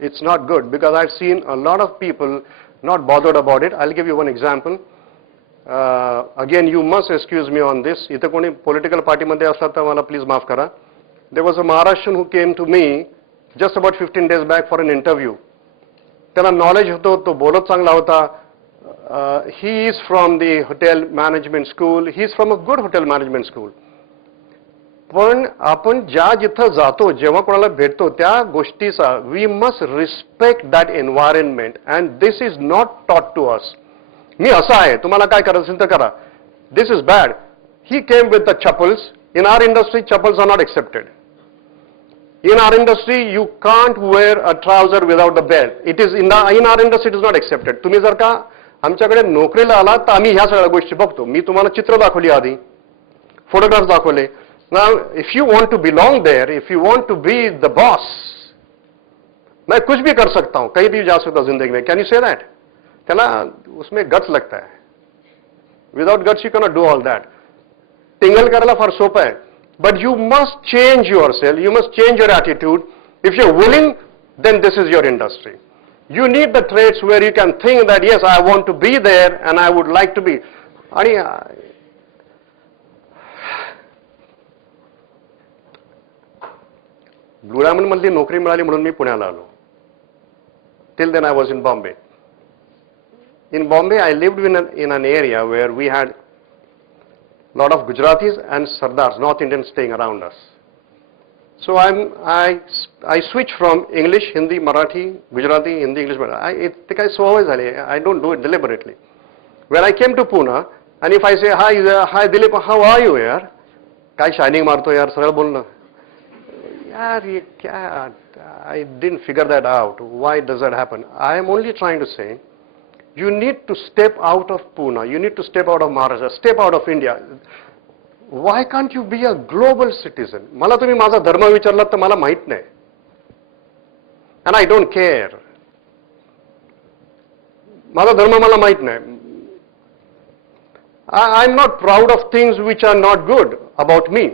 It's not good because I've seen a lot of people not bothered about it. I'll give you one example. Again, you must excuse me on this. इथे कोणी political party मध्ये असला तर मला please माफ करा. There was a Maharashtrian who came to me just about 15 days back for an interview. त्याला knowledge होतो, तो बोलत चांगला होता. He is from the hotel management school. He is from a good hotel management school. पण आपण ज्या जिथं जातो, जेव्हा कोणाला भेटतो त्या गोष्टीचा we must respect that environment and this is not taught to us. मी असा आहे, तुम्हाला काय करायचं असेल तर करा. This is bad. He came with the chappals. In our industry, chappals are not accepted. In our industry, you can't wear a trouser without the belt. It is in our industry, it is not accepted. तुम्ही जर का आमच्याकडे नोकरीला आलात तर आम्ही ह्या सगळ्या गोष्टी बघतो. मी तुम्हाला चित्र दाखवली आधी, फोटोग्राफ्स दाखवले. Now, if you want to belong there, if you want to be the boss, मैं कुछ भी कर सकता हूं, कहीं भी जा सकता हूं जिंदगी में. Can you say that? त्याला उसमें गट्स लगता है. Without guts, you cannot do all that. टिंगल करायला फार सोपं आहे. But you must change yourself. You must change your attitude. If you're willing, then this is your industry. You need the traits where you can think that yes, I want to be there and I would like to be. आणि blue diamond मधली नोकरी मिळाली म्हणून मी पुण्याला आलो. Till then I was in Bombay. In Bombay, I lived in an area where we had a lot of Gujaratis and Sardars, North Indians staying around us. So I switch from English, Hindi, Marathi, Gujarati, Hindi, English. ते काही सवय झाली. I don't do it deliberately. When I came to Pune, and if I say, hi Dilip, how are you यार? काय shining मारतो यार, सरळ बोलणं. यार ये क्या, I didn't figure that out. Why does that happen? I am only trying to say, you need to step out of Pune, you need to step out of Maharashtra, step out of India. Why can't you be a global citizen? मला तुम्ही माझा धर्म विचारलात तर मला माहित नाही. And I don't care. माझा धर्म मला माहित नाही. I'm not proud of things which are not good about me.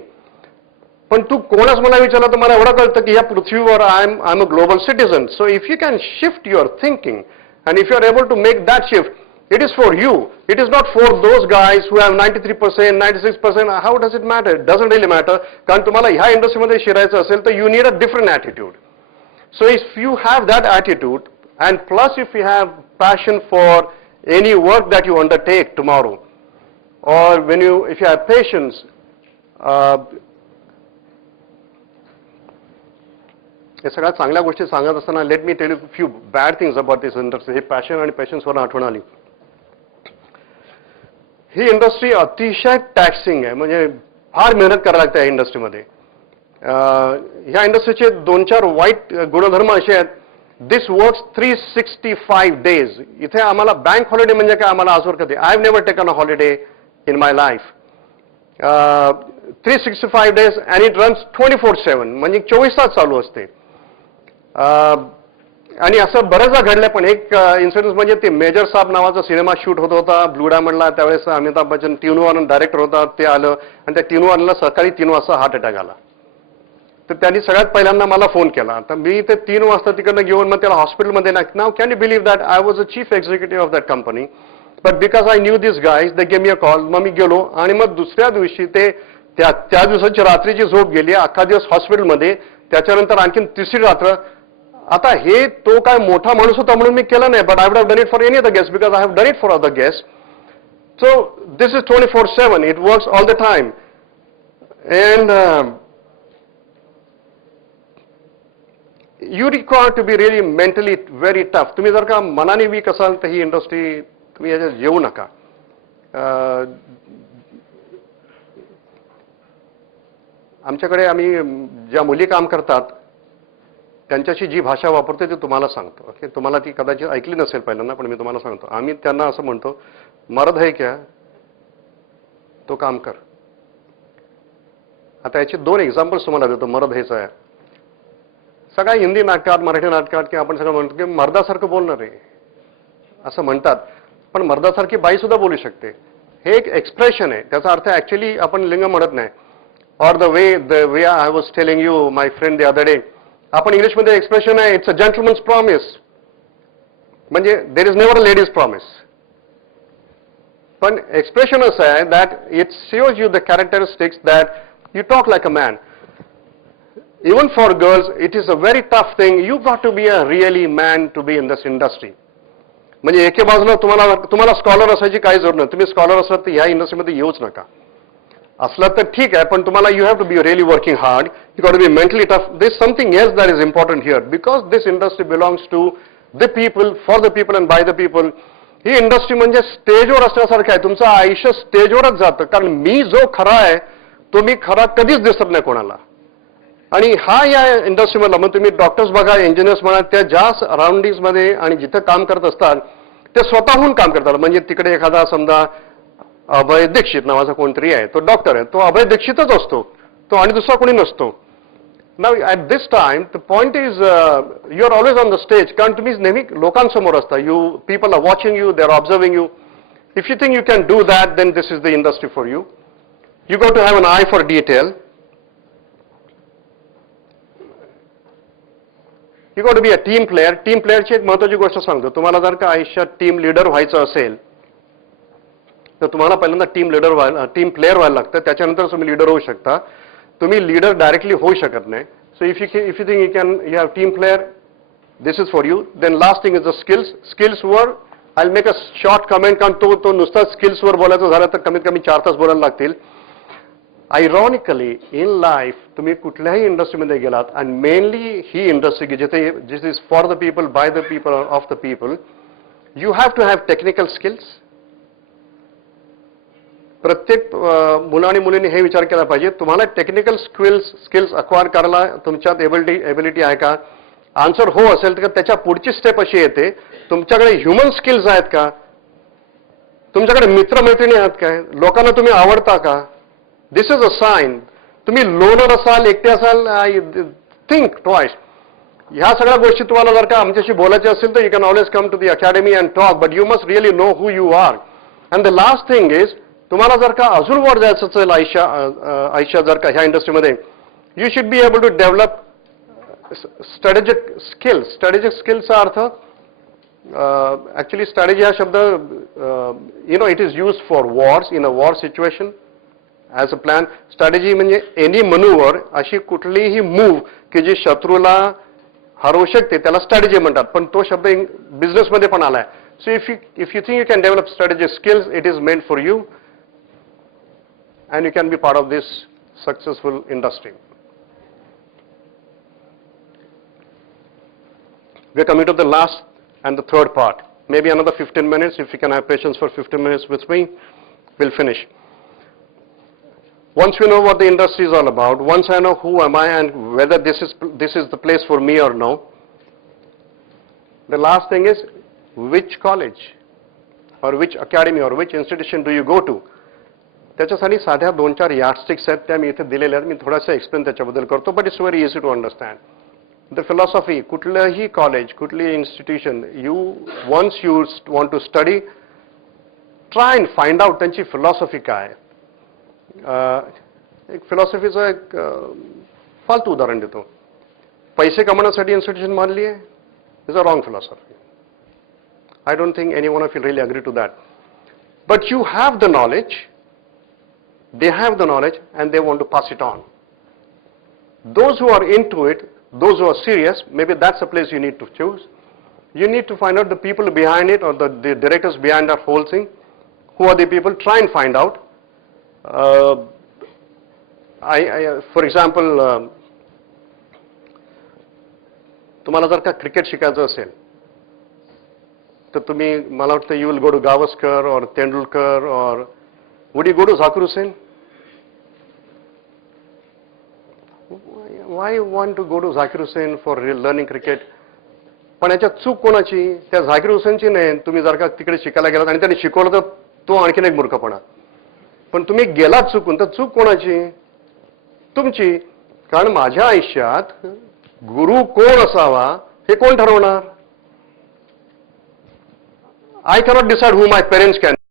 पण तू कोणास मला विचारलं तर मला एवढं कळतं की या पृथ्वीवर I'm a global citizen. So if you can shift your thinking and if you are able to make that shift, it is for you. It is not for those guys who have 93%, 96%. How does it matter? It doesn't really matter. कारण तुम्हाला ह्या इंडस्ट्रीमध्ये शिरायचं असेल तर you need a different attitude. So if you have that attitude and plus if you have passion for any work that you undertake tomorrow or if you have patience, हे सगळ्या चांगल्या गोष्टी सांगत असताना let me tell you few bad things about this industry. हे passion आणि पेशन्सवर आठवण आली. ही इंडस्ट्री अतिशय टॅक्सिंग आहे. म्हणजे फार मेहनत करायला लागते या इंडस्ट्रीमध्ये. ह्या इंडस्ट्रीचे 2-4 वाईट गुणधर्म असे आहेत. दिस वर्क्स 365 days. इथे आम्हाला बँक हॉलिडे म्हणजे काय आम्हाला आजवर कधी. I have never taken a holiday in my life. 365 days and it runs 24/7. म्हणजे 24 तास चालू असते. आणि असं बरेचदा घडलं. पण एक इन्सिडेंट म्हणजे ते मेजर साहेब नावाचा सिनेमा शूट होत होता ब्लू डायमंडला. त्यावेळेस अमिताभ बच्चन टीनू डायरेक्टर होता, ते आलं आणि त्या टीनू सकाळी 3 वाजता हार्ट अटॅक आला. तर त्यांनी सगळ्यात पहिल्यांदा मला फोन केला. तर मी ते 3 वाजता तिकडनं घेऊन मग त्याला हॉस्पिटलमध्ये now can you believe that I was a chief executive of that company but because I knew this guys they gave me a call. मग मी गेलो आणि मग दुसऱ्या दिवशी ते त्या दिवसाची रात्रीची झोप गेली. अख्खा दिवस हॉस्पिटलमध्ये. त्याच्यानंतर आणखीन तिसरी रात्र. आता हे तो काय मोठा माणूस होता म्हणून मी केलं नाही. But I would have done it for any other guest because I have done it for other guest. So this is 24/7. It works all the time. And you require to be really mentally very tough. तुम्ही जर का मनाने weak असाल तर ही industry तुम्ही याच्यात येऊ नका. आमच्याकडे आम्ही ज्या मुली काम करतात त्यांच्याशी जी भाषा वापरतो ते तुम्हाला सांगतो. ओके, तुम्हाला ती कदाचित ऐकली नसेल पहिल्यांदा पण मी तुम्हाला सांगतो. आम्ही त्यांना असं म्हणतो, मर्द है क्या तो काम कर. आता याचे 2 एक्झाम्पल्स तुम्हाला देतो मर्द हेच आहे. सगळ्या हिंदी नाटकात मराठी नाटकात की आपण सगळं म्हणतो की मर्दासारखं बोलणार आहे असं म्हणतात. पण मर्दासारखी बाई सुद्धा बोलू शकते. हे एक एक्सप्रेशन आहे. त्याचा अर्थ ऍक्च्युअली आपण लिंग म्हणत नाही. और the way I was telling you my friend the other day, आपण इंग्लिशमध्ये एक्सप्रेशन आहे, इट्स अ जेंटलमन्स प्रॉमिस, म्हणजे there is never a ladies promise. पण एक्सप्रेशन असं आहे that it shows you the characteristics that you talk like a man. Even for girls, it is a very tough thing. You've got to be a really man to be in this industry. म्हणजे एके बाजूला तुम्हाला scholar असायची काही जरूर नाही. तुम्ही scholar असलात तर ह्या इंडस्ट्रीमध्ये येऊच नका. असलं तर ठीक आहे, पण तुम्हाला you have to be really working hard. You got to be mentally tough. This something else that is important here, because this industry belongs to the people, for the people and by the people. ही industry म्हणजे स्टेजवर असण्यासारखं आहे. तुमचं आयुष्य स्टेजवरच जातं, कारण मी जो खरा आहे तो मी खरा कधीच दिसत नाही कोणाला. आणि हा या इंडस्ट्रीमधला, मग तुम्ही डॉक्टर्स बघा, इंजिनियर्स म्हणा, त्या ज्या सराउंडिंग्समध्ये आणि जिथं काम करत असतात ते स्वतःहून काम करतात. म्हणजे तिकडे एखादा समजा अभय दीक्षित नावाचा कोणतरी आहे, तो डॉक्टर आहे, तो अभय दीक्षितच असतो, तो आणि दुसरा कोणी नसतो. Now at this time the point is you are always on the stage, कारण तुम्ही नेहमी लोकांसमोर असता. You people are watching you, they are observing you. If you think you can do that, then this is the industry for you. You got to have an eye for detail. You got to be a team player. Team प्लेअरची एक महत्त्वाची गोष्ट सांगतो. तुम्हाला जर का आयुष्यात team leader व्हायचं असेल तर तुम्हाला पहिल्यांदा टीम प्लेअर व्हायला लागतं, त्याच्यानंतर तुम्ही लीडर होऊ शकता. तुम्ही लीडर डायरेक्टली होऊ शकत नाही. So if you think you have team player, this is for you. Then last thing is the skills. स्किल्सवर I make a short comment, कारण तो नुसता स्किल्सवर बोलायचं झालं तर कमीत कमी 4 तास बोलायला लागतील. आयरॉनिकली इन लाईफ तुम्ही कुठल्याही इंडस्ट्रीमध्ये गेलात, आणि मेनली ही इंडस्ट्री की जिथे this is for the people, by the people, of the people, you have to have technical skills. प्रत्येक मुलं आणि मुलींनी हे विचार केला पाहिजे, तुम्हाला टेक्निकल स्किल्स अक्वायर करायला तुमच्यात एबिलिटी आहे का? आन्सर हो असेल तर त्याच्या पुढची स्टेप अशी येते, तुमच्याकडे ह्युमन स्किल्स आहेत का? तुमच्याकडे मित्रमैत्रिणी आहेत काय? लोकांना तुम्ही आवडता का? दिस इज अ साइन. तुम्ही लोनर असाल, एकटे असाल, थिंक ट्वाइस. ह्या सगळ्या गोष्टी तुम्हाला जर का आमच्याशी बोलायचे असेल तर you can always come to the academy and talk, but you must really know who you are. And the last thing is, तुम्हाला जर का अजून वर जायचं असेल आयुष्यात जर का ह्या इंडस्ट्रीमध्ये, you should be able to develop strategic skills. Strategic स्किल्सचा अर्थ ऍक्च्युली स्ट्रॅटेजी हा शब्द it is use for wars, in a war situation as a plan. Strategy म्हणजे एनी मनूवर, अशी कुठलीही मूव्ह की जी शत्रूला हरवू शकते, त्याला स्ट्रॅटेजी म्हणतात. पण तो शब्द बिझनेसमध्ये पण आलाय. So if you think you can develop strategic skills, it is meant for you and you can be part of this successful industry. We are coming to the last and the third part. Maybe another 15 minutes. If you can have patience for 15 minutes with me, we'll finish. Once we know what the industry is all about, once I know who am I and whether this is the place for me or no, the last thing is which college or which academy or which institution do you go to. त्याच्यासाठी साध्या 2-4 यार्डस्टिक्स आहेत, त्या मी इथे दिलेल्या आहेत. मी थोडासा explain त्याच्याबद्दल करतो, but it's very easy to understand. The philosophy, कुठलंही कॉलेज, कुठली institution, once you want to study, try and find out त्यांची फिलॉसॉफी काय. एक फिलॉसॉफीचं एक फालतू उदाहरण देतो. पैसे कमवण्यासाठी इन्स्टिट्यूशन मानली आहे, is a wrong philosophy. I don't think any one of you really agree to that. But you have the knowledge, they have the knowledge and they want to pass it on. Those who are into it, those who are serious, maybe that's a place you need to choose. You need to find out the people behind it, or the directors behind that whole thing. Who are the people? Try and find out. For example, तुम्हाला जर का cricket शिकायचं असेल तर तुम्ही, मला वाटतं you will go to Gavaskar or Tendulkar, or would you go to Zakir Hussain? Why you want to go to Zakir Hussain for learning cricket? पण याच्यात चूक कोणाची? त्या झाकीर हुसेनची नाही. तुम्ही जर का तिकडे शिकायला गेलात आणि त्यांनी शिकवलं तर तो आणखीन एक मूर्खपणा. पण तुम्ही गेलात चुकून, तर चूक कोणाची? तुमची. कारण माझ्या आयुष्यात गुरु कोण असावा हे कोण ठरवणार? I cannot decide who my parents can